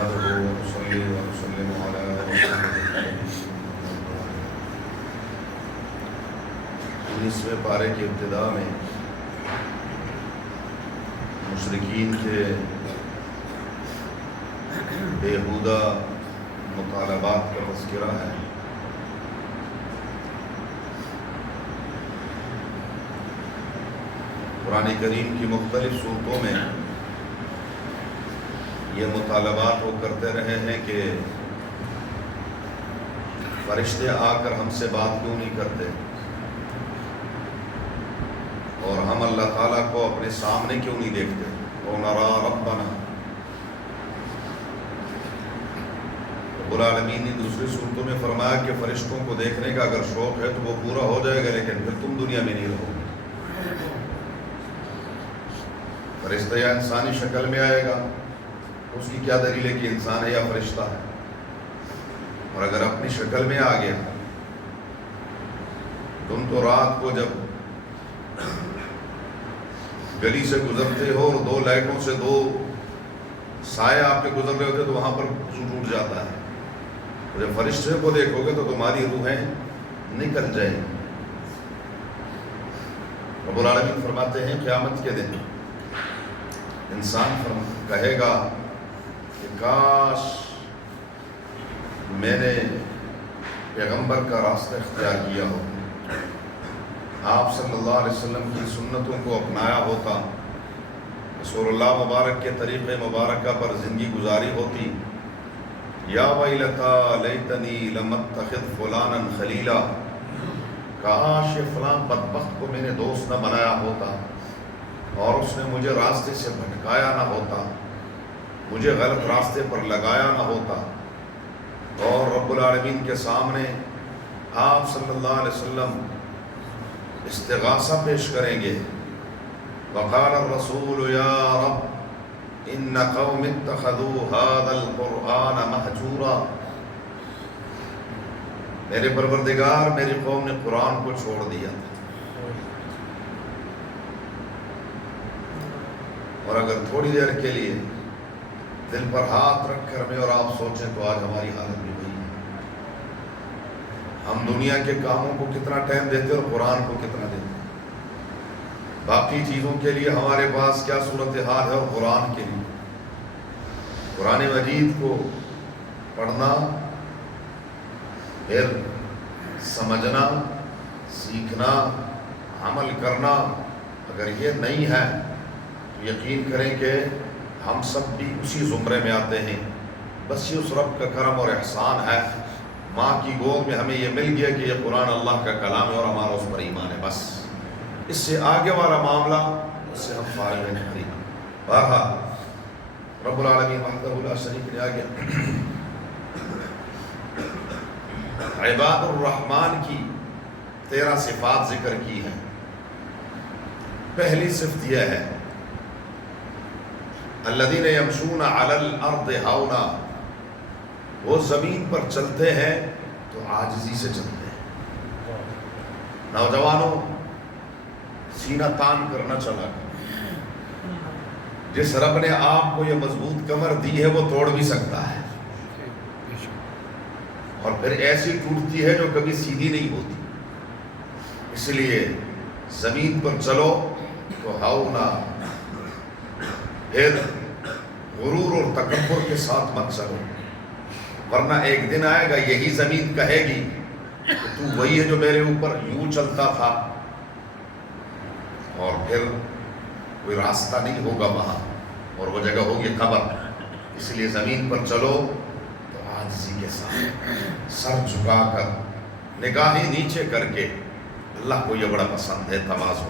نحمده ونصلي ونسلم على رسوله 19ویں پارے کی ابتدا میں مشرکین کے بیہودہ مطالبات کا تذکرہ ہے۔ قرآن کریم کی مختلف صورتوں میں یہ مطالبات وہ کرتے رہے ہیں کہ فرشتے آ کر ہم سے بات کیوں نہیں کرتے، اور ہم اللہ تعالیٰ کو اپنے سامنے کیوں نہیں دیکھتے۔ وَنَرَىٰ رَبَّنَا، رب العالمین نے دوسری صورتوں میں فرمایا کہ فرشتوں کو دیکھنے کا اگر شوق ہے تو وہ پورا ہو جائے گا، لیکن پھر تم دنیا میں نہیں رہو گے۔ فرشتہ یا انسانی شکل میں آئے گا، اس کی کیا دلیل ہے کہ انسان ہے یا فرشتہ ہے؟ اور اگر اپنی شکل میں آ گیا، تم تو رات کو جب گلی سے گزرتے ہو اور 2 لائٹوں سے 2 سائے آپ کے گزر رہے ہوتے تو وہاں پر وضو ٹوٹ جاتا ہے۔ جب فرشتے کو دیکھو گے تو تمہاری روحیں نکل جائیں گی۔ رب العالمین فرماتے ہیں قیامت کے دن انسان کہے گا کہ کاش میں نے پیغمبر کا راستہ اختیار کیا ہو، آپ صلی اللہ علیہ وسلم کی سنتوں کو اپنایا ہوتا، رسول اللہ مبارک کے طریقے مبارکہ پر زندگی گزاری ہوتی۔ یا ویلتا لیتنی لم اتخذ فلانا خلیلا، کاش یہ فلاں بدبخت کو میں نے دوست نہ بنایا ہوتا، اور اس نے مجھے راستے سے بھٹکایا نہ ہوتا، مجھے غلط راستے پر لگایا نہ ہوتا۔ اور رب العالمین کے سامنے آپ صلی اللہ علیہ وسلم استغاثہ پیش کریں گے۔ وقال الرسول یا رب ان قوم اتخذوا هذا القرآن مہجورا، میرے پروردگار میری قوم نے قرآن کو چھوڑ دیا تھا۔ اور اگر تھوڑی دیر کے لیے دل پر ہاتھ رکھ کر میں اور آپ سوچیں تو آج ہماری حالت بھی وہی ہے۔ ہم دنیا کے کاموں کو کتنا ٹائم دیتے اور قرآن کو کتنا دیتے، باقی چیزوں کے لیے ہمارے پاس کیا صورتحال ہے، اور قرآن کے لیے قرآن مجید کو پڑھنا، پھر سمجھنا، سیکھنا، عمل کرنا، اگر یہ نہیں ہے تو یقین کریں کہ ہم سب بھی اسی زمرے میں آتے ہیں۔ بس یہ اس رب کا کرم اور احسان ہے، ماں کی گود میں ہمیں یہ مل گیا کہ یہ قرآن اللہ کا کلام ہے اور ہمارا اس پر ایمان ہے۔ بس اس سے آگے والا معاملہ اس سے ہم فارغ نہیں۔ بہرحال رب العالمین وحدہ لا شریک نے آگے عباد الرحمن کی 13 صفات ذکر کی ہیں۔ پہلی صفت یہ ہے الذین یمشون علی الارض ہونا، وہ زمین پر چلتے ہیں تو عاجزی سے چلتے ہیں۔ نوجوانوں، سینہ تان کرنا چلا کر، جس رب نے آپ کو یہ مضبوط کمر دی ہے وہ توڑ بھی سکتا ہے، اور پھر ایسی ٹوٹتی ہے جو کبھی سیدھی نہیں ہوتی۔ اس لیے زمین پر چلو تو ہونا، پھر غرور اور تکبر کے ساتھ مت چلو، ورنہ ایک دن آئے گا یہی زمین کہے گی کہ تو وہی ہے جو میرے اوپر یوں چلتا تھا، اور پھر کوئی راستہ نہیں ہوگا وہاں، اور وہ جگہ ہوگی قبر۔ اس لیے زمین پر چلو تو عاجزی کے ساتھ، سر جھکا کر، نگاہیں نیچے کر کے۔ اللہ کو یہ بڑا پسند ہے تواضع۔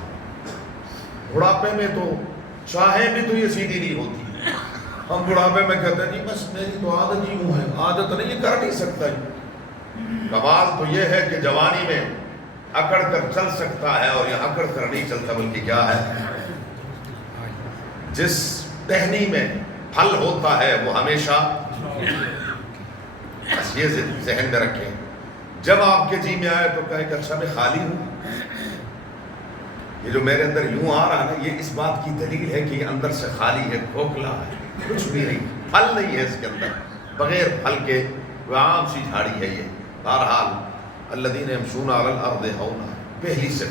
بڑھاپے میں تو چاہے بھی تو یہ سیدھی نہیں ہوتی۔ ہم بڑھاپے میں کہتے ہیں جی بس میری تو عادت ہی یوں ہے، عادت نہیں، یہ کر نہیں سکتا۔ کمال تو یہ ہے کہ جوانی میں اکڑ کر چل سکتا ہے، اور یہ اکڑ کر نہیں چلتا، بلکہ کیا ہے، جس ٹہنی میں پھل ہوتا ہے وہ ہمیشہ، بس یہ ذہن میں رکھیں۔ جب آپ کے جی میں آئے تو کہے کہ اچھا میں خالی ہوں، یہ جو میرے اندر یوں آ رہا ہے نا، یہ اس بات کی دلیل ہے کہ یہ اندر سے خالی ہے، کھوکھلا ہے، کچھ بھی نہیں۔ پھل نہیں ہے اس کے اندر، بغیر پھل کے وہ عام سی جھاڑی ہے یہ۔ بہرحال الذین یمشون علی الارض ہونا، پہلی سے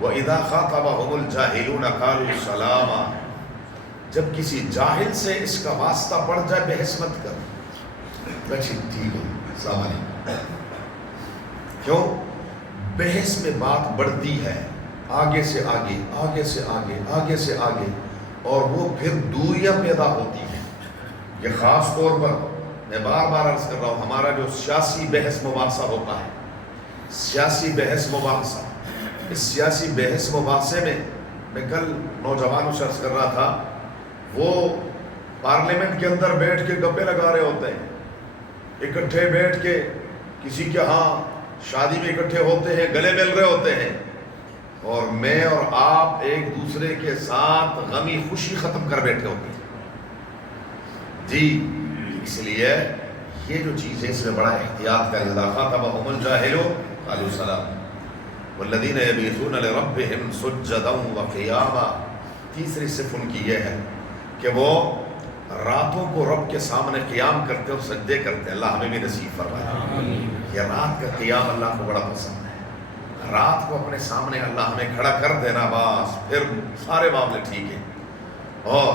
وَإِذَا خَاطَبَهُمُ الْجَاهِلُونَ قَالُوا سَلَامًا، جب کسی جاہل سے اس کا واسطہ پڑ جائے بحث مت کر، اچھی ٹھیک ہے السلام علیکم۔ کیوں؟ بحث میں بات بڑھتی ہے، آگے سے آگے، آگے سے آگے، آگے سے آگے، اور وہ پھر دوریاں پیدا ہوتی ہیں۔ یہ خاص طور پر میں بار بار عرض کر رہا ہوں، ہمارا جو سیاسی بحث مباحثہ ہوتا ہے، سیاسی بحث مباحثہ، اس سیاسی بحث مباحثے میں کل نوجوانوں سے عرض کر رہا تھا، وہ پارلیمنٹ کے اندر بیٹھ کے گپے لگا رہے ہوتے ہیں، اکٹھے بیٹھ کے کسی کے ہاں شادی میں اکٹھے ہوتے ہیں، گلے مل رہے ہوتے ہیں، اور میں اور آپ ایک دوسرے کے ساتھ غمی خوشی ختم کر بیٹھے ہوتے ہیں جی۔ اس لیے یہ جو چیز ہے اس میں بڑا احتیاط کا اضافہ تھا۔ وَهُمُ الْجَاهِلُونَ قَالُوا سَلَامًا وَالَّذِينَ يَبِيتُونَ لِرَبِّهِمْ سُجَّدًا وَقِيَامًا، تیسری صفت ان کی یہ ہے کہ وہ راتوں کو رب کے سامنے قیام کرتے اور سجدے کرتے۔ اللہ ہمیں بھی نصیب فرمائے۔ یہ رات کا قیام اللہ کو بڑا پسند ہے، رات کو اپنے سامنے اللہ ہمیں کھڑا کر دینا، بس پھر سارے معاملے ٹھیک ہیں۔ اور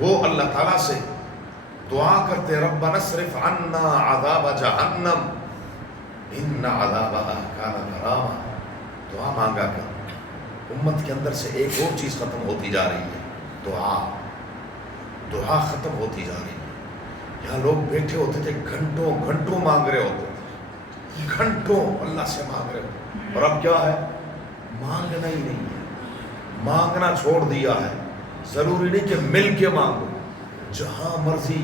وہ اللہ تعالیٰ سے دعا کرتے، ربنا اصرف عنا عذاب جہنم ان عذابها کان غراما، دعا مانگا کر۔ امت کے اندر سے ایک اور چیز ختم ہوتی جا رہی ہے، دعا ختم ہوتی جا رہی ہے۔ یہاں لوگ بیٹھے ہوتے تھے، گھنٹوں گھنٹوں مانگ رہے ہوتے تھے، گھنٹوں اللہ سے مانگ رہے ہوتے، اور اب کیا ہے؟ مانگنا ہی نہیں ہے، مانگنا چھوڑ دیا ہے۔ ضروری نہیں کہ مل کے مانگو، جہاں مرضی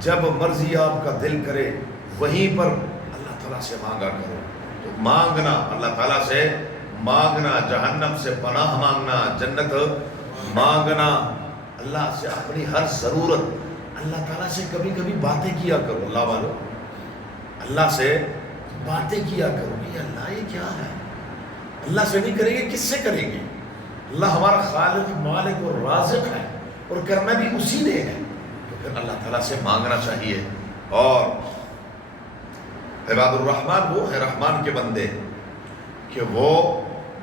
جب مرضی آپ کا دل کرے وہیں پر اللہ تعالیٰ سے مانگا کرو۔ تو مانگنا، اللہ تعالیٰ سے مانگنا، جہنم سے پناہ مانگنا، جنت مانگنا، اللہ سے اپنی ہر ضرورت، اللہ تعالیٰ سے کبھی کبھی باتیں کیا کرو۔ اللہ والو، اللہ سے باتیں کیا کرو کہ اللہ یہ کیا ہے؟ اللہ سے نہیں کریں گے کس سے کریں گے؟ اللہ ہمارا خالق، مالک اور رازق ہے، اور کرنا بھی اسی نے ہے، تو پھر اللہ تعالیٰ سے مانگنا چاہیے۔ اور عباد الرحمن وہ ہے رحمان کے بندے کہ وہ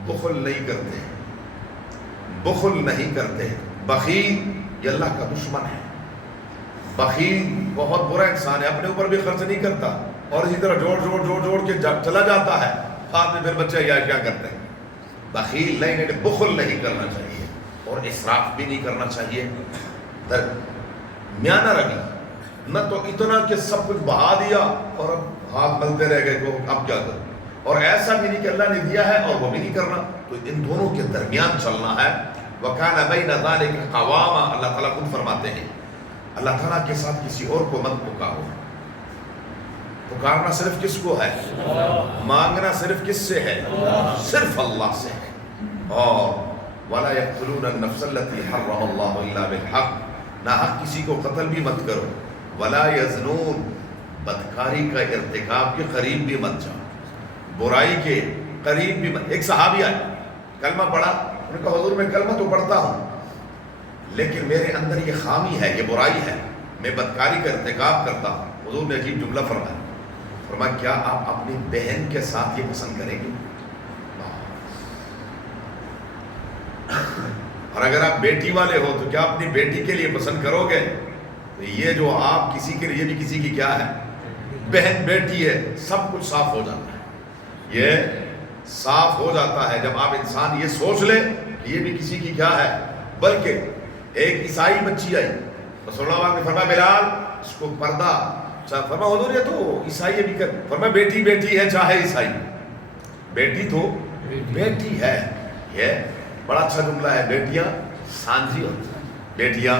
بخل نہیں کرتے، بخل نہیں کرتے۔ بخیل یہ اللہ کا دشمن ہے، بخیل بہت برا انسان ہے، اپنے اوپر بھی خرچ نہیں کرتا، اور اسی طرح جوڑ کے چلا جاتا ہے، بعد میں پھر بچے کیا کرتے ہیں؟ بخیل نہیں، بخل نہیں کرنا چاہیے، اور اسراف بھی نہیں کرنا چاہیے، درمیانہ روی، نہ تو اتنا کہ سب کچھ بہا دیا اور اب ہاتھ ملتے رہ گئے تو اب کیا کریں، اور ایسا بھی نہیں کہ اللہ نے دیا ہے اور وہ بھی نہیں کرنا، تو ان دونوں کے درمیان چلنا ہے۔ وَكَانَ بَيْنَ ذَلِكَ قَوَامًا، اللہ تعالیٰ خود فرماتے ہیں اللہ تعالیٰ کے ساتھ کسی اور کو مت پکارو۔ پکارنا صرف کس کو ہے؟ مانگنا صرف کس سے ہے؟ صرف اللہ سے ہے۔ اور وَلَا يَقْتُلُونَ النَّفْسَ الَّتِي حَرَّمَ اللَّهُ إِلَّا بِالْحَقِّ، نہ حق کسی کو قتل بھی مت کرو۔ وَلَا يَزْنُونَ، بدکاری کا ارتکاب کے قریب بھی مت جاؤ، برائی کے قریب بھی مت۔ ایک صحابی آئے، کلمہ پڑھا، انہوں نے کہا حضور میں کلمہ تو پڑھتا ہوں لیکن میرے اندر یہ خامی ہے، یہ برائی ہے، میں بدکاری کا ارتکاب کرتا ہوں۔ حضور نے عجیب جملہ فرمایا کیا آپ اپنی بہن کے ساتھ یہ پسند کریں گے؟ اور اگر آپ بیٹی والے ہو تو کیا اپنی بیٹی کے لیے پسند کرو گے؟ تو یہ جو آپ کسی کے لیے بھی کسی کی کیا ہے؟ بہن بیٹی ہے، سب کچھ صاف ہو جاتا ہے، یہ صاف ہو جاتا ہے جب آپ انسان یہ سوچ لے کہ یہ بھی کسی کی کیا ہے۔ بلکہ ایک عیسائی بچی آئی، رسول اللہ نے فرمایا بلال اس کو پردہ، فرمایا حضور یہ تو عیسائی بھی کر، فرمایا بیٹی بیٹی ہے چاہے عیسائی، بیٹی تو بیٹی ہے۔ یہ بڑا اچھا جملہ ہے، بیٹیاں سانجھی ہوتی ہیں، بیٹیاں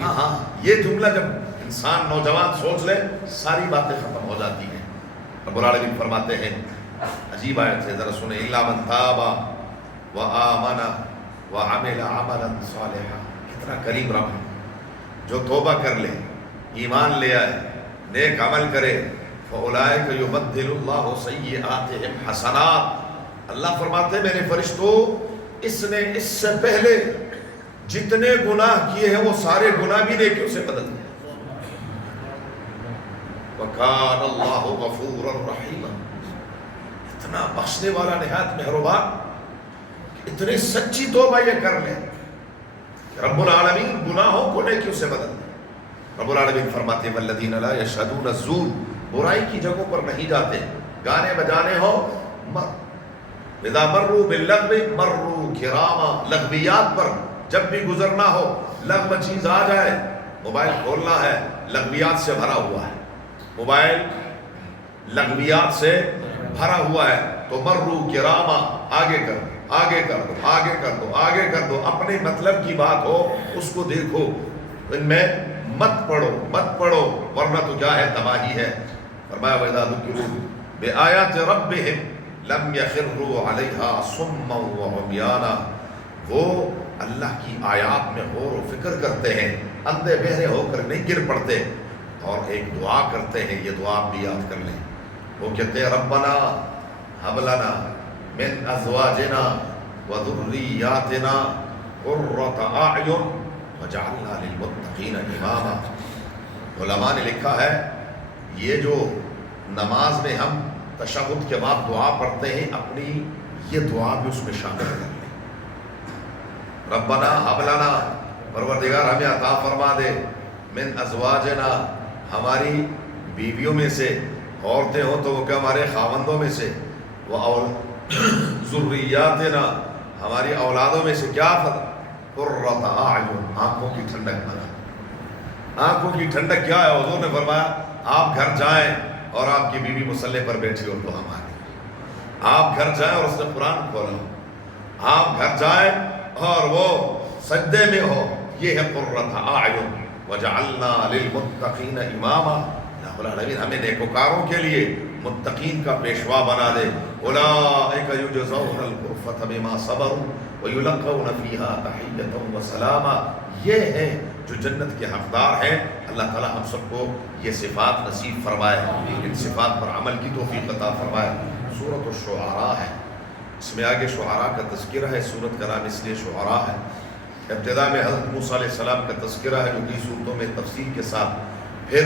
ہاں، یہ جملہ جب انسان نوجوان سوچ لے ساری باتیں ختم ہو جاتی ہیں۔ رب العالمین فرماتے ہیں، عجیب آیت ہے، ذرا سنیں، الا من تاب وآمن وعمل عملا صالحا، کتنا کریم رب ہے، جو توبہ کر لے، ایمان لے آئے، نیک عمل کرے، فاولئک یبدل اللہ سیئاتہم حسنات، اللہ فرماتے ہیں میرے فرشتوں اس نے اس سے پہلے جتنے گناہ کیے ہیں وہ سارے گناہ بھی نیکیوں سے بدل دیں۔ وَكَانَ اللَّهُ غَفُورًا رَحِيمًا، اتنا بخشنے والا نہایت مہربان کہ اتنی سچی توبہ یہ کر لیں کہ رب العالمین گناہوں کو نیکیوں سے بدل دیں۔ رب العالمین فرماتے ہیں وَالَّذِينَ لَا يَشْهَدُونَ الزُّورَ، برائی کی جگہوں پر نہیں جاتے، گانے بجانے ہو اذا مروا باللغو مروا کراما، لغویات پر جب بھی گزرنا ہو، لغو چیز آ جائے، موبائل کھولنا ہے لغویات سے بھرا ہوا ہے، موبائل لغویات سے بھرا ہوا ہے تو مروا کراما، آگے کر دو آگے کر دو آگے کر دو آگے کر دو، اپنے مطلب کی بات ہو اس کو دیکھو، ان میں مت پڑھو ورنہ تو کیا ہے، تباہی ہے۔ فرمایا وَإِذَا ذُكِّرُوا بِآيَاتِ رَبِّهِمْ لَمْ يَخِرُّوا عَلَيْهَا صُمًّا وَعُمْيَانًا، وہ اللہ کی آیات میں غور و فکر کرتے ہیں، اندھے بہرے ہو کر نہیں گر پڑتے، اور ایک دعا کرتے ہیں، یہ دعا بھی یاد کر لیں، وہ کہتے ہیں ربنا هب لنا من ازواجنا وذرياتنا قرة اعین وجعلنا للمتقین اماما۔ علماء نے لکھا ہے یہ جو نماز میں ہم تشہد کے بعد دعا پڑھتے ہیں، اپنی یہ دعا بھی اس میں شامل کر لیں۔ ربنا ہب لنا، پروردگار ہمیں عطا فرما دے، من ازواجنا، ہماری بیویوں میں سے، عورتیں ہوں تو وہ کہ ہمارے خاوندوں میں سے، ذریاتنا، ہماری اولادوں میں سے، کیا قرۃ اعین، آنکھوں کی ٹھنڈک بنا۔ آنکھوں کی ٹھنڈک کیا ہے؟ حضور نے فرمایا آپ گھر جائیں اور آپ کی بیوی مسلح پر بیٹھی ہو تو ہم آئیں، آپ گھر جائیں اور اس نے قرآن کھولا، آپ گھر جائیں اور وہ سجدے میں ہو، یہ ہے قرۃ اعین وجعلنا للمتقین اماما۔ اللہ العالمین ہمیں نیکوکاروں کے لیے متقین کا پیشوا بنا دے۔ اولئک یجزون الغرفۃ بما صبروا ویلقون فیہا تحیۃ وسلاما، یہ ہے جو جنت کے حقدار ہیں۔ اللہ تعالی ہم سب کو یہ صفات نصیب فرمائے، ان صفات پر عمل کی توفیق عطا فرمائے۔ سورۃ الشعراء ہے، اس میں آگے شعراء کا تذکرہ ہے، سورت کا نام اس لیے شعراء ہے۔ ابتدا میں حضرت موسیٰ علیہ السلام کا تذکرہ ہے جو 20 صورتوں میں تفصیل کے ساتھ، پھر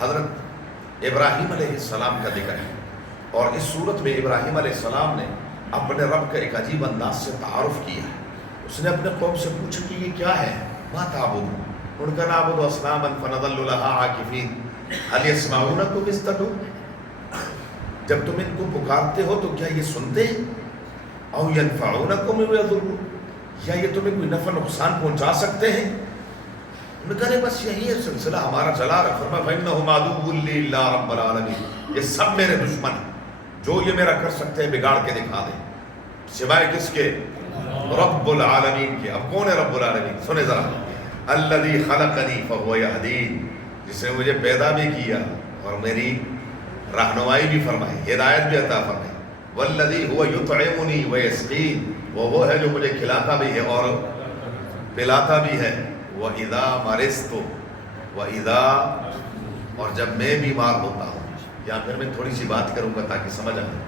حضرت ابراہیم علیہ السلام کا ذکر ہے، اور اس صورت میں ابراہیم علیہ السلام نے اپنے رب کا ایک عجیب انداز سے تعارف کیا ہے۔ اس نے اپنے قوم سے پوچھا کہ یہ کیا ہے، ما تعبدون، ان کا نعبد اصناما فنظل لها عاکفین هل یسمعونکم اذ تدعون، جب تم ان کو پکارتے ہو تو کیا یہ سنتے ہیں، او ینفعونکم او یضرون، یا یہ تمہیں کوئی نفع نقصان پہنچا سکتے ہیں؟ انہوں نے کہا نہیں بس یہی ہے سلسلہ ہمارا چلا رہا۔ فرمایا فَإِنَّهُمْ عَدُوٌّ لِّي إِلَّا رَبَّ الْعَالَمِينَ، یہ سب میرے دشمن ہیں، جو یہ میرا کر سکتے ہیں بگاڑ کے دکھا دیں، سوائے کس کے؟ رب العالمین کے۔ اب کون ہے رب العالمین؟ سنیں ذرا، الذی خلقنی فہو یہدین، جس نے مجھے پیدا بھی کیا اور میری رہنمائی بھی فرمائی، ہدایت بھی عطا فرمائی، والذی هو یطعمنی ویسقین، وہ ہے جو مجھے کھلاتا بھی ہے اور پلاتا بھی ہے، وَإِذَا مَرِضْتُ، وَإِذَا، اور جب میں بیمار ہوتا ہوں۔ یا پھر میں تھوڑی سی بات کروں گا تاکہ سمجھ آئے،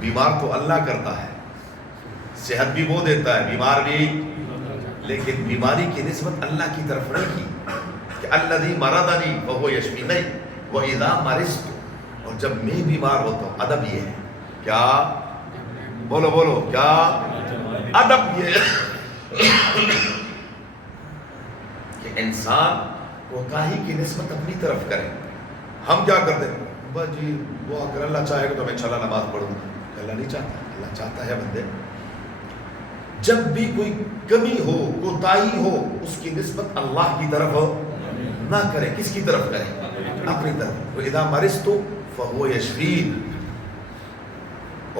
بیمار تو اللہ کرتا ہے، صحت بھی وہ دیتا ہے، بیمار بھی، لیکن بیماری کی نسبت اللہ کی طرف نہیں کی کہ الذی مرضنی وہو یشفی، نہیں، وَإِذَا مَرِضْتُ، اور جب میں بیمار ہوتا ہوں۔ ادب یہ ہے، کیا بولو بولو، کیا ادب یہ کہ انسان کوتاہی کی نسبت اپنی طرف کرے۔ ہم کیا کرتے ہیں، بس جی وہ اگر اللہ چاہے گا تو میں انشاءاللہ نماز پڑھوں گا، اللہ نہیں چاہتا، اللہ چاہتا ہے بندے جب بھی کوئی کمی ہو، کوتاہی ہو، اس کی نسبت اللہ کی طرف نہ کرے۔ کس کی طرف کرے؟ اپنی طرف۔ وَإِذَا مَرِضْتُ فَهُوَ يَشْفِينِ،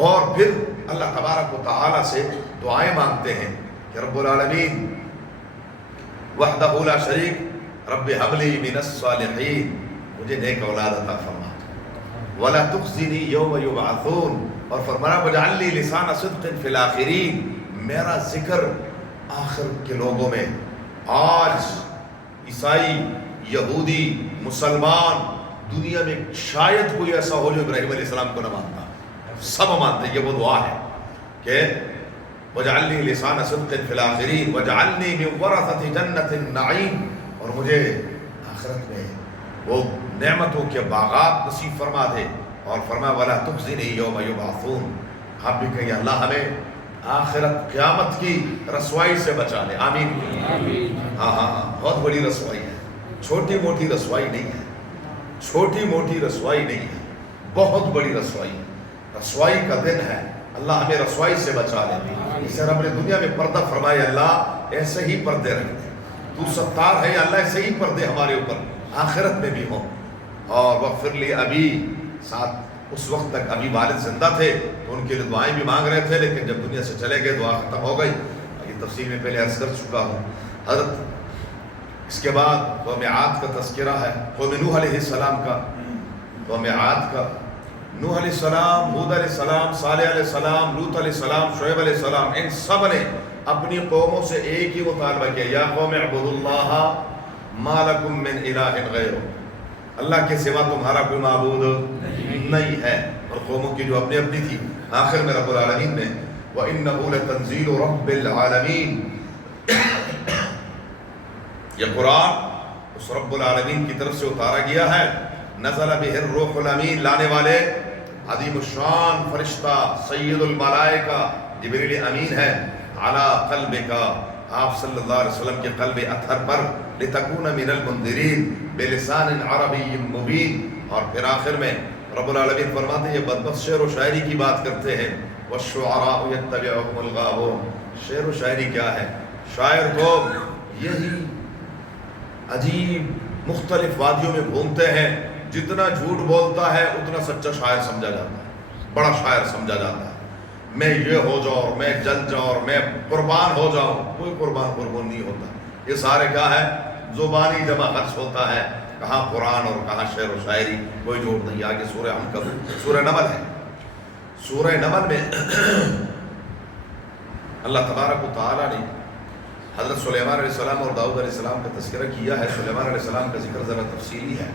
اور پھر اللہ تبارک و تعالی سے دعائیں مانگتے ہیں کہ رب العالمین وحدہ لا شریک، رب هب لی من الصالحین، مجھے نیک اولاد عطا فرما، ولا تخزنی یوم یبعثون، اور فرمایا وجعل لی لسان صدق فی الاخرین، میرا ذکر آخر کے لوگوں میں۔ آج عیسائی، یہودی، مسلمان، دنیا میں شاید کوئی ایسا ہو جو ابراہیم علیہ السلام کو نہ مانتا، سب مانتے۔ یہ وہ دعا ہے کہ وجعلنی لسان صدق فی الآخرین وجعلنی من ورثۃ جنۃ النعیم، اور مجھے آخرت میں وہ نعمتوں کے باغات نصیب فرما دے، اور فرمایا ولا تخزنی یوم یبعثون، آپ بھی کہیں اللہ ہمیں آخرت قیامت کی رسوائی سے بچا لے، آمین۔ ہاں بہت بڑی رسوائی ہے، چھوٹی موٹی رسوائی نہیں ہے، چھوٹی موٹی رسوائی نہیں ہے، بہت بڑی رسوائی، رسوائی کا دن ہے، اللہ ہمیں رسوائی سے بچا لے۔ اسے رب نے دنیا میں پردہ فرمایا، اللہ ایسے ہی پردے رکھ دے، تو ستار ہے یا اللہ ایسے ہی پردے ہمارے اوپر آخرت میں بھی ہوں۔ اور وغفر لی ابی، ساتھ اس وقت تک ابھی والد زندہ تھے تو ان کے لیے دعائیں بھی مانگ رہے تھے، لیکن جب دنیا سے چلے گئے دعا ختم ہو گئی، یہ تفصیل میں پہلے عرض کر چکا ہوں۔ حضرت اس کے بعد قوم عاد کا تذکرہ ہے، قوم نوح علیہ السلام کا، قوم عاد کا، نوح علیہ السلام، ہود علیہ السلام، صالح علیہ السلام، لوط علیہ السلام، شعیب علیہ السلام، ان سب نے اپنی قوموں سے ایک ہی مطالبہ کیا، یا قوم اعبدوا اللہ ما لکم من الہ غیرہ، اللہ کے سوا تمہارا کوئی معبود نہیں ہے۔ اور قوموں کی جو اپنی اپنی تھی، آخر میں رب العالمین نے وَإِنَّهُ لَتَنزِيلُ رَبِّ الْعَالَمِينَ، یہ قرآن اس رب العالمین کی طرف سے اتارا گیا ہے، نزل بہ الروح الامین، لانے والے عظیم الشان فرشتہ سید الملائکہ جبریل امین ہے، علی قلبک، آپ صلی اللہ علیہ وسلم کے قلب اطہر پر، لتکون من المنذرین بلسان عربی مبین۔ اور پھر آخر میں رب العالمین فرماتے ہیں یہ بدبخت شعر و شاعری کی بات کرتے ہیں، والشعراء یتبعهم الغاوون، شعر و شاعری کیا ہے؟ شاعر تو یہی عجیب مختلف وادیوں میں گھومتے ہیں، جتنا جھوٹ بولتا ہے اتنا سچا شاعر سمجھا جاتا ہے، بڑا شاعر سمجھا جاتا ہے۔ میں یہ ہو جاؤں اور میں جل جاؤں اور میں قربان ہو جاؤں، کوئی قربان نہیں ہوتا، یہ سارے کیا ہے؟ زبانی جمع خرچ ہوتا ہے، کہاں قرآن اور کہاں شعر و شاعری، کوئی جھوٹ نہیں۔ آگے سورہ عنکبوت، سورہ نمل ہے، سورہ نمل میں اللہ تبارک و تعالیٰ نے حضرت سلیمان علیہ السلام اور داؤد علیہ السلام کا تذکرہ کیا ہے۔ سلیمان علیہ السلام کا ذکر ذرا تفصیلی ہے۔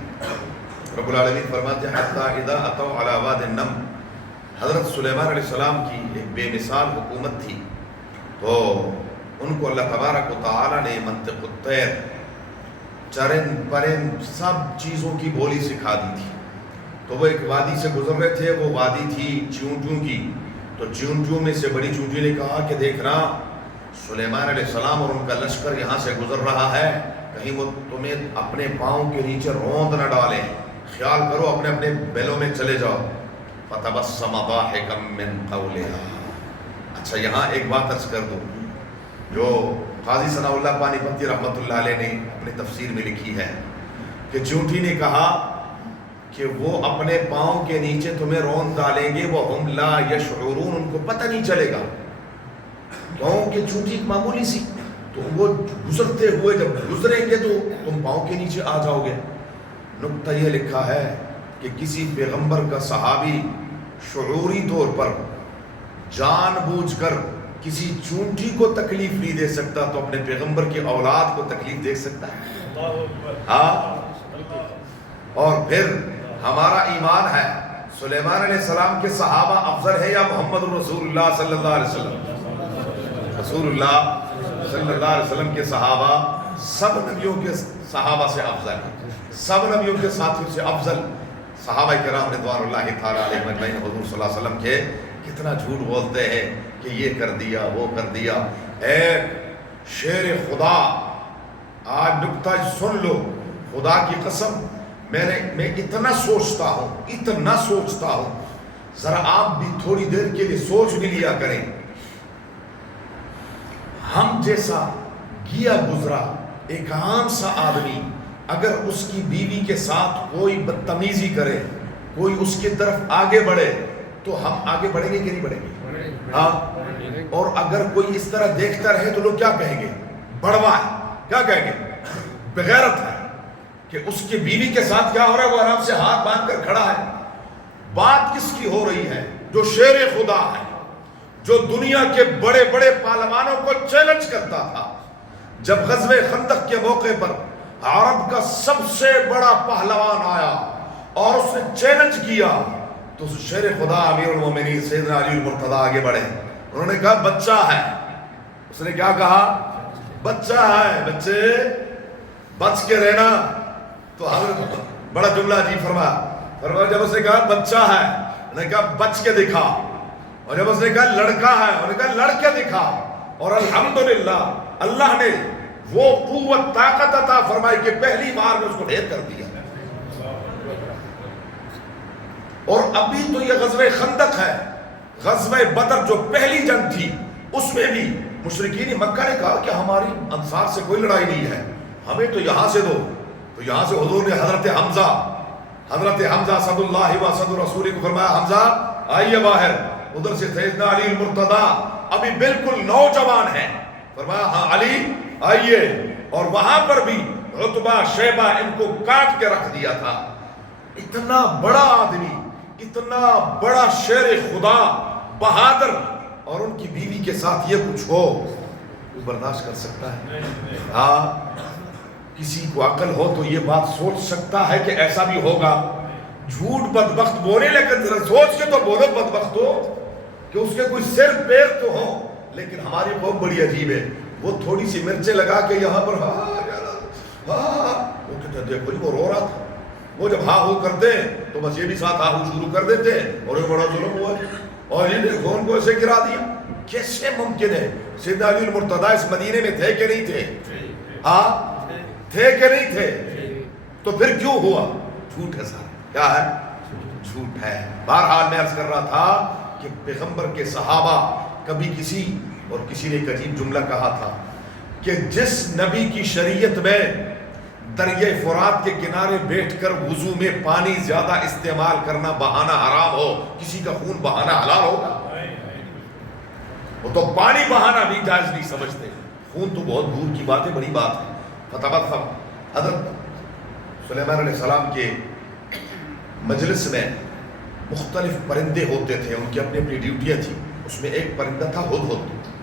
رب العالمین فرماتے ہیں حتی اذا اتوا علی واد النمل، حضرت سلیمان علیہ السلام کی ایک بے مثال حکومت تھی، تو ان کو اللہ تبارک و تعالیٰ نے منطق الطیر، چرند پرند سب چیزوں کی بولی سکھا دی تھی۔ تو وہ ایک وادی سے گزر رہے تھے، وہ وادی تھی چیونٹیوں کی، تو چیونٹیوں میں سے بڑی چیونٹی نے کہا کہ دیکھنا سلیمان علیہ السلام اور ان کا لشکر یہاں سے گزر رہا ہے، کہیں وہ تمہیں اپنے پاؤں کے نیچے روند نہ ڈالیں، خیال کرو اپنے اپنے بیلوں میں چلے جاؤ۔ فَتَبَسَّمَ ضَاحِكًا مِّن قَوْلِهَا، اچھا یہاں ایک بات عرض کر دوں جو قاضی ثناء اللہ پانی پتی رحمۃ اللہ علیہ نے اپنی تفسیر میں لکھی ہے کہ چونٹی نے کہا کہ وہ اپنے پاؤں کے نیچے تمہیں روند ڈالیں گے، وَهُمْ لَا يَشْعُرُونَ، ان کو پتہ نہیں چلے گا۔ پاؤں کی چونٹی معمولی سی، تو وہ گزرتے ہوئے جب گزریں گے تو تم پاؤں کے نیچے آ جاؤ گے۔ نقطہ یہ لکھا ہے کہ کسی پیغمبر کا صحابی شعوری طور پر جان بوجھ کر کسی چونٹی کو تکلیف نہیں دے سکتا تو اپنے پیغمبر کی اولاد کو تکلیف دے سکتا ہے؟ ہاں، اور پھر ہمارا ایمان ہے سلیمان علیہ السلام کے صحابہ افضل ہے یا محمد رسول اللہ صلی اللہ علیہ وسلم؟ رسول اللہ صلی اللہ علیہ وسلم کے صحابہ سب نبیوں کے صحابہ سے افضل ہیں، سب نبیوں کے ساتھیوں سے افضل۔ صحابہ کرام رضوان اللہ تعالیٰ علیہ مجمعین حضور صلی اللہ علیہ وسلم کے کتنا جھوٹ بولتے ہیں کہ یہ کر دیا وہ کر دیا۔ ایک شیر خدا، آج نکتہ سن لو، خدا کی قسم میں اتنا سوچتا ہوں، ذرا آپ بھی تھوڑی دیر کے لیے سوچ بھی لیا کریں۔ ہم جیسا گیا گزرا ایک عام سا آدمی اگر اس کی بیوی کے ساتھ کوئی بدتمیزی کرے، کوئی اس کی طرف آگے بڑھے تو ہم آگے بڑھیں گے کہ نہیں بڑھیں گے؟ ہاں، اور اگر کوئی اس طرح دیکھتا رہے تو لوگ کیا کہیں گے؟ بڑوا ہے، کیا کہیں گے؟ بغیرت ہے کہ اس کی بیوی کے ساتھ کیا ہو رہا ہے، وہ آرام سے ہاتھ باندھ کر کھڑا ہے۔ بات کس کی ہو رہی ہے؟ جو شیر خدا ہے، جو دنیا کے بڑے بڑے پہلوانوں کو چیلنج کرتا تھا۔ جب غزوہ خندق کے موقع پر عرب کا سب سے بڑا پہلوان آیا اور اس نے چیلنج کیا تو شیر خدا امیر المومنین سیدنا علی المرتضیٰ آگے بڑھے، انہوں نے کہا بچہ ہے، اس نے کیا کہا؟ بچہ ہے، بچے بچ کے رہنا. تو حضرت بڑا جملہ عجیب فرمایا جب اس نے کہا بچہ ہے، انہوں نے کہا بچ کے دکھا، اور جب اس نے کہا لڑکا ہے، انہوں نے کہا لڑ کے دکھا. اور الحمدللہ اللہ نے وہ قوت طاقت عطا فرمائی کہ پہلی بار میں اس کو ڈھیر کر دیا. اور ابھی تو یہ غزوہ خندق ہے، غزوہ بدر جو پہلی جنگ تھی اس میں بھی مشرکین مکہ نے کہا کہ ہماری انصار سے کوئی لڑائی نہیں ہے، ہمیں تو یہاں سے دو. تو یہاں سے حضور نے حضرت حمزہ صد اللہ و صد رسول کو فرمایا حمزہ آئیے باہر. ادھر سے سیدنا علی المرتضیٰ ابھی بالکل نوجوان ہیں، فرمایا ہاں علی آئیے. اور وہاں پر بھی عتبہ شیبہ ان کو کاٹ کے رکھ دیا تھا. اتنا بڑا آدمی، اتنا بڑا شیر خدا، بہادر، اور ان کی بیوی کے ساتھ یہ کچھ ہو، کوئی برداشت کر سکتا ہے؟ ہاں کسی کو عقل ہو تو یہ بات سوچ سکتا ہے کہ ایسا بھی ہوگا. جھوٹ بدبخت بولے، لیکن ذرا سوچ کے تو بولو بدبخت ہو کہ اس کے کوئی سر پیر تو ہو. لیکن ہماری قوم بڑی عجیب ہے، وہ تھوڑی سی مرچیں لگا کے یہاں پر وہ کہتے ہیں دیکھو جی وہ رو رہا تھا. وہ جب ہاں ہو کرتے ہیں تو بس یہ بھی ساتھ ہاں ہو شروع کر دیتے ہیں، اور یہ بڑا ظلم ہوا ہے اور یہ دیکھو ان کو ایسے گرا دیا. کیسے ممکن ہے؟ سیدنا علی المرتضیٰ اس مدینے میں تھے کہ نہیں تھے؟ ہاں تھے کہ نہیں تھے؟ تو پھر کیوں ہوا؟ جھوٹ ہے سارا. کیا ہے؟ جھوٹ ہے. بہرحال میں عرض کر رہا تھا کہ پیغمبر کے صحابہ کبھی کسی نے ایک عجیب جملہ کہا تھا کہ جس نبی کی شریعت میں دریائے فرات کے کنارے بیٹھ کر وضو میں پانی زیادہ استعمال کرنا بہانہ حرام ہو، کسی کا خون بہانہ حلال ہوگا؟ وہ تو پانی بہانہ بھی جائز نہیں سمجھتے، خون تو بہت دور کی بات ہے، بڑی بات ہے. حضرت سلیمان علیہ السلام کے مجلس میں مختلف پرندے ہوتے تھے، ان کی اپنی اپنی ڈیوٹیاں تھیں. اس میں ایک پرندہ تھا ہدہد.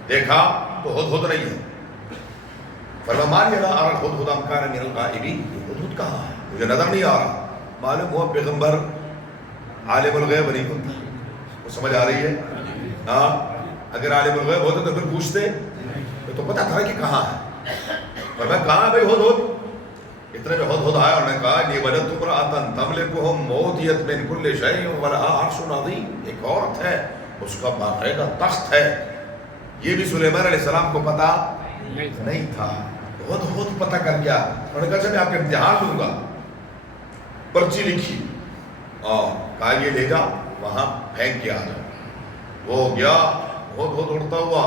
دیکھا تو ہدہد نہیں ہے. فرمایا لا ارى الهدهد ام كان من الغائبين. ہدہد کہاں ہے؟ مجھے نظر نہیں آ رہا. معلوم ہوا پیغمبر عالم الغیب نہیں ہوتا. وہ سمجھ آ رہی ہے؟ ہاں اگر عالم الغیب ہوتے تو پھر پوچھتے تو پتہ تھا کہ کہاں ہے. فرمایا کہاں ہے بھائی ہدہد؟ اتنے میں ہدہد آیا اور نے کہا لی وجدت امرأة تملكهم موتیت من كل شيء ولها عرش عظیم. ایک عورت ہے، اس کا باقاعدہ تخت ہے. یہ بھی سلیمان علیہ السلام کو پتہ نہیں تھا. ہدہد پتہ کر گیا. انہوں نے کہا میں آپ کا امتحان لوں گا. پرچی لکھی اور کہا یہ لے جا وہاں پھینک کے آ جا. وہ گیا، ہدہد اڑتا ہوا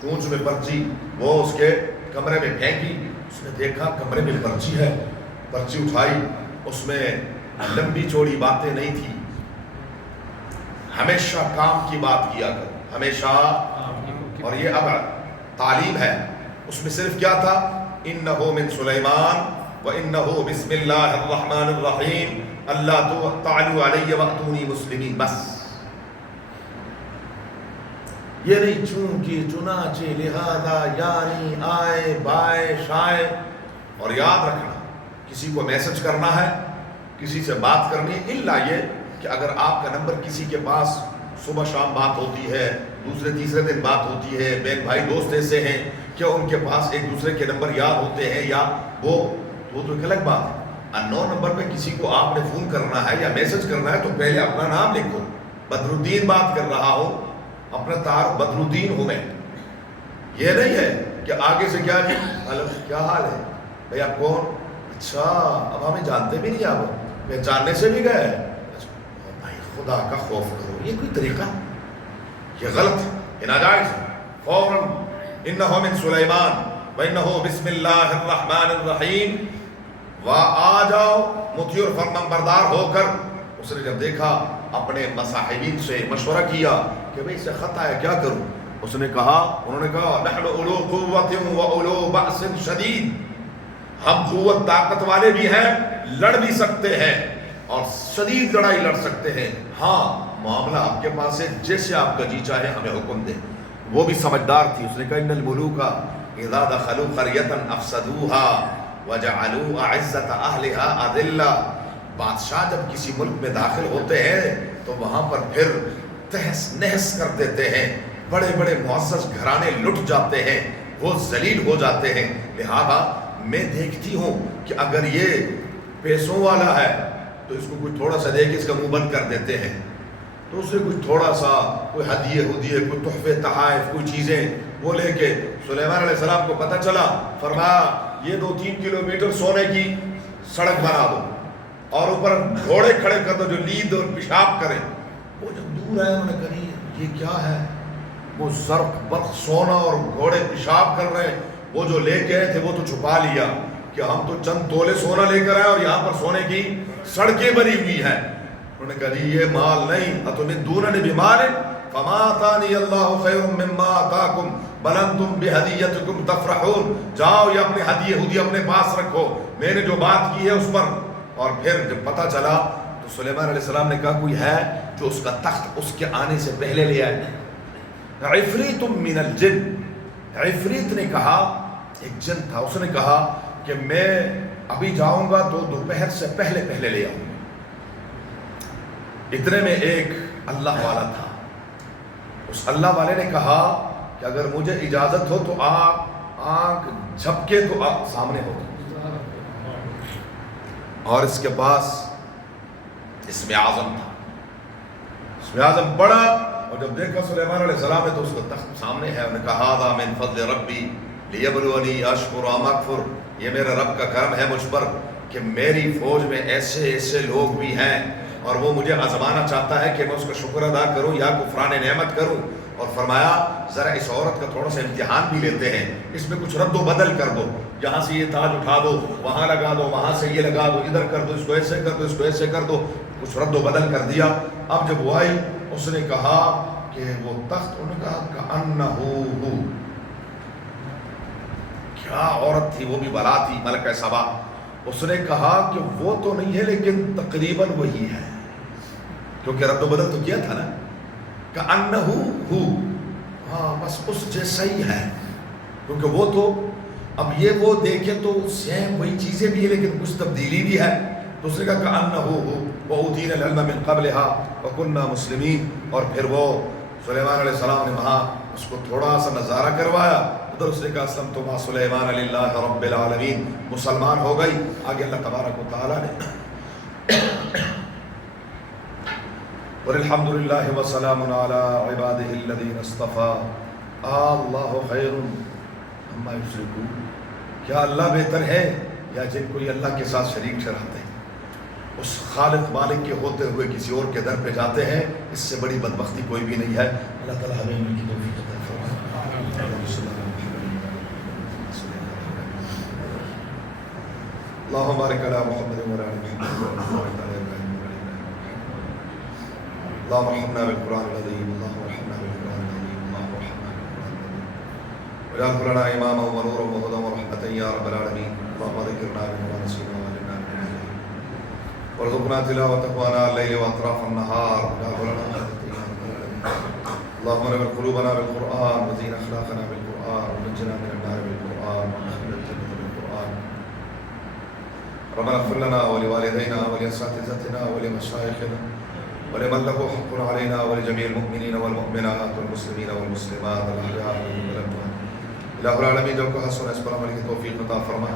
چونچ میں پرچی وہ اس کے کمرے میں پھینکی. اس نے دیکھا کمرے میں پرچی ہے. پرچی اٹھائی، اس میں لمبی چوڑی باتیں نہیں تھی. ہمیشہ کام کی بات کیا کر، ہمیشہ. اور یہ اب تعلیم ہے. اس میں صرف کیا تھا؟ انہو من سلیمان و انہو بسم اللہ الرحمن الرحیم اللہ تعالی علیہ واتونی مسلمین. بس یہ نہیں چونکہ چنانچہ لہذا یعنی آئے بائے شائے. اور یاد رکھنا کسی کو میسج کرنا ہے، کسی سے بات کرنی ہے، الا یہ کہ اگر آپ کا نمبر کسی کے پاس صبح شام بات ہوتی ہے، دوسرے تیسرے دن بات ہوتی ہے، بہن بھائی دوست ایسے ہیں کہ ان کے پاس ایک دوسرے کے نمبر یاد ہوتے ہیں، یا وہ تو ایک الگ بات ہے. انون نمبر پہ کسی کو آپ نے فون کرنا ہے یا میسج کرنا ہے تو پہلے اپنا نام لکھو. بدر الدین بات کر رہا ہوں، اپنا تعارف بدر الدین ہوں میں. یہ نہیں ہے کہ آگے سے کیا کیا حال ہے بھئی آپ کون؟ اچھا اب ہمیں جانتے بھی نہیں، آپ پہچاننے سے بھی گئے. بھائی خدا کا خوف کرو. یہ کوئی طریقہ؟ یہ غلط ہے، یہ ناجائز ہے. فوراً انہو من سلیمان و انہو بسم اللہ الرحمن الرحیم آ جاؤ مطیع اور فرمان بردار ہو کر. اس نے جب دیکھا اپنے مصاحبین سے مشورہ کیا کہ بھئی اس سے خطا ہے کیا کروں. اس نے کہا، انہوں نے کہا نحن اولو قوت و اولو بأس شدید. ہم قوت طاقت والے بھی ہیں، لڑ بھی سکتے ہیں اور شدید لڑائی لڑ سکتے ہیں. ہاں معاملہ آپ کے پاس ہے، جیسے آپ کا جی چاہے ہمیں حکم دے. وہ بھی سمجھدار تھی. اس نے کہا ان الملوک اذا دخلوا قریۃ افسدوها وجعلوا اعزۃ اہلها اذلہ. بادشاہ جب کسی ملک میں داخل ہوتے ہیں تو وہاں پر پھر تہس نہس کر دیتے ہیں بڑے بڑے معزز گھرانے لٹ جاتے ہیں، وہ ذلیل ہو جاتے ہیں۔ لہذا میں دیکھتی ہوں کہ اگر یہ پیسوں والا ہے تو اس کو کوئی تھوڑا سا دے کے اس کا منہ بند کر دیتے ہیں، تو اسے کچھ تھوڑا سا کوئی ہدیے کوئی تحفے تحائف کوئی چیزیں وہ لے کے سلیمان علیہ السلام کو پتہ چلا، فرمایا یہ 2-3 کلومیٹر سونے کی سڑک بنا دو اور اوپر گھوڑے کھڑے کر دو جو لید اور پیشاب کریں۔ وہ جب دور آئے انہوں نے کہا یہ کیا ہے؟ وہ زرق برق سونا اور گھوڑے پیشاب کر رہے ہیں۔ وہ جو لے کے آئے تھے وہ تو چھپا لیا کہ ہم تو چند تولے سونا لے کر آئے اور یہاں پر سونے کی سڑکیں بنی ہوئی ہیں۔ انہوں نے کہا جی یہ مال نہیں، اتمدوننی بمال فما آتانی اللہ خیر مما آتاکم بل انتم بہدیتکم تفرحون۔ جاؤ یہ اپنے ہدیے اپنے پاس رکھو، میں نے جو بات کی ہے اس پر۔ اور پھر جب پتہ چلا تو سلیمان علیہ السلام نے کہا کوئی ہے جو اس کا تخت اس کے آنے سے پہلے لے آئے؟ عفریت من الجن، عفریت نے کہا، ایک جن تھا، اس نے کہا کہ میں ابھی جاؤں گا تو دوپہر سے پہلے لے آؤں گا۔ اتنے میں ایک اللہ والا تھا، اس اللہ والے نے کہا کہ اگر مجھے اجازت ہو تو آپ آنکھ جھپکے تو آپ سامنے ہو۔ اور اس کے پاس اسم اعظم تھا، اسم اعظم پڑھا اور جب دیکھا سلیمان علیہ السلام نے تو اس کا تخت سامنے ہے۔ انہوں نے کہا ھذا من فضل ربی لیبلونی اشکر ام اکفر، یہ میرے رب کا کرم ہے مجھ پر کہ میری فوج میں ایسے لوگ بھی ہیں اور وہ مجھے آزمانا چاہتا ہے کہ میں اس کا شکر ادا کروں یا کفران نعمت کروں۔ اور فرمایا ذرا اس عورت کا تھوڑا سا امتحان بھی لیتے ہیں، اس میں کچھ رد و بدل کر دو، یہاں سے یہ تاج اٹھا دو، وہاں لگا دو، وہاں سے یہ لگا دو، ادھر کر دو، اس کو ایسے کر دو، اس کو ایسے کر دو، کچھ رد و بدل کر دیا۔ اب جب وہ آئی اس نے کہا کہ وہ تخت، انہوں نے کہا کأنہ، کیا عورت تھی، وہ بھی بلا تھی، ملکہ سبا۔ اس نے کہا کہ وہ تو نہیں ہے لیکن تقریباً وہی ہے، کیونکہ رد و بدل تو کیا تھا نا۔ کأنہ ہو، ہاں بس اس جیسا ہی ہے، کیونکہ وہ تو اب یہ وہ دیکھے تو سیم وہی چیزیں بھی ہیں لیکن کچھ تبدیلی بھی ہے۔ تو اس نے کہا کأنہ ہو وأوتینا العلم من قبلها وكنا مسلمین۔ اور پھر وہ سلیمان علیہ السلام نے وہاں اس کو تھوڑا سا نظارہ کروایا، ادھر اس نے کہا اسلمت مع سلیمان للہ رب العالمین، مسلمان ہو گئی۔ آگے اللہ تبارک و تعالیٰ نے وَالْحَمْدُ لِلَّهِ وَسَلَامٌ عَلَىٰ عِبَادِهِ الَّذِينَ اصْطَفَىٰ اللَّهُ خَيْرٌ عَمَّا يُشْرِكُونَ۔ کیا اللہ بہتر ہے یا جن کو یہ اللہ کے ساتھ شریک ٹھہراتے ہیں؟ اس خالق مالک کے ہوتے ہوئے کسی اور کے در پہ جاتے ہیں، اس سے بڑی بدبختی کوئی بھی نہیں ہے۔ اللہ تعالیٰ ہمیں ان کی توفیق عطا فرمائے۔ اللهم بارك على محمد وعلى آل محمد اللهم ارحمنا بالقرآن العظيم، اللهم ارحمنا بالقرآن العظيم، اللهم ارحمنا بالقرآن العظيم واجعله لنا إماما ونورا وهدى ورحمة يا رب العالمين۔ اللهم ذكرنا بما نسينا وعلمنا بما جهلنا وارزقنا تلاوته آناء الليل وأطراف النهار واجعله لنا حجة يا رب العالمين۔ اللهم نور قلوبنا بالقرآن وزين أخلاقنا بالقرآن ونجنا من النار بالقرآن وادخلنا الجنة بالقرآن۔ ربنا اغفر لنا ولوالدينا ولأساتذتنا ولمشايخنا ولمن له حق علينا ولجميع المؤمنين والمؤمنات والمسلمين والمسلمات الأحياء منهم والأموات۔ الہ العالمین جو کہا سنا اس پر عمل کی توفیق عطا فرما،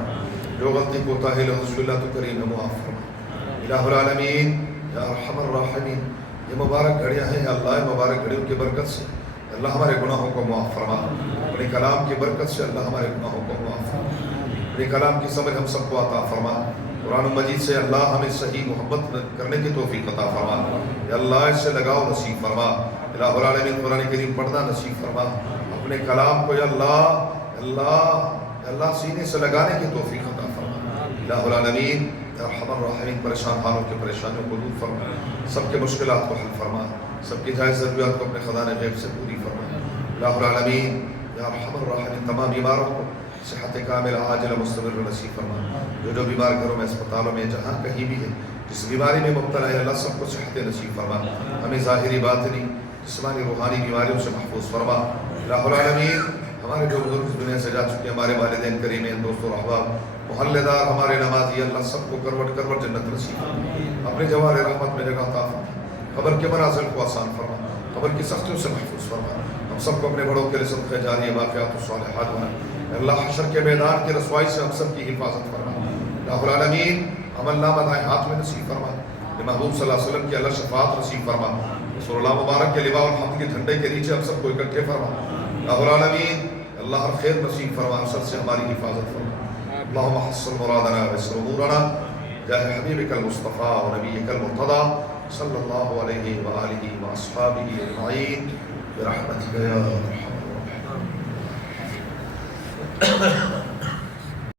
جو غلطی کوتاہی لفظ اللہ تو کریم میں معاف فرما۔ الہ العالمین یا ارحم الراحمین، یہ مبارک گھڑیاں ہیں یا اللہ، مبارک گھڑیوں کی برکت سے اللہ ہمارے گناہوں کو معاف فرما، اپنے کلام کی برکت سے اللہ ہمارے گناہوں کو معاف فرما، اپنے کلام کی سمجھ ہم سب کو عطا فرما۔ قرآن مجید سے اللہ ہمیں صحیح محبت کرنے کی توفیق عطا فرما، یا اللہ اس سے لگاؤ نصیب فرما۔ الہ العالمین قرآن کریم پڑھنا نصیب فرما، اپنے کلام کو یا اللہ سینے سے لگانے کی توفیق عطا فرما۔ الہ العالمین یا ارحم الراحمین پریشان حالوں کی پریشانیوں کو دور فرما، سب کے مشکلات کو حل فرما، سب کی جائز ضروریات کو اپنے خزانے غیب سے پوری فرما۔ الہ العالمین یا ارحم الراحمین تمام بیماروں کو صحت کامل عاجل مستمر نصیب فرما، جو بیمار گھروں میں اسپتالوں میں جہاں کہیں بھی ہے جس بیماری میں مبتلا ہے اللہ سب کو صحت نصیب فرما، ہمیں ظاہری باطنی جسمانی روحانی بیماریوں سے محفوظ فرما۔ الہ العالمین ہمارے جو بزرگ دنیا سے جا چکے ہمارے والدین کریمین دوست و احباب محلے دار ہمارے نمازی اللہ سب کو کروٹ کروٹ جنت نصیب فرما، اپنے جوار رحمت میں جگہ عطا فرما، قبر کے منازل کو آسان فرما، قبر کی سختیوں سے محفوظ فرما، ہم سب کو اپنے بڑوں کے لیے صدقہ جاریہ باقیات الصالحات بنا. اللہ حشر کے میدان کی رسوائی سے ہم سب کی حفاظت فرما. رب العالمین عمل نامہ دائیں ہاتھ میں نصیب فرما. محبوب صلی اللہ علیہ وسلم کی اللہ شفاعت نصیب فرما. رسول اللہ مبارک کے لواء الحمد کے جھنڈے کے نیچے ہم سب کو اکٹھے فرما. رب العالمین اللہ ہر خیر نصیب فرما. شر سے ہماری حفاظت فرما. اللہم حسن مرادنا ویسر امورنا جاہ حبیبک المصطفیٰ و نبیک المرتضیٰ صلی اللہ علیہ وآلہ واصحابہ اجمعین برحمتک یا ارحم الراحمین.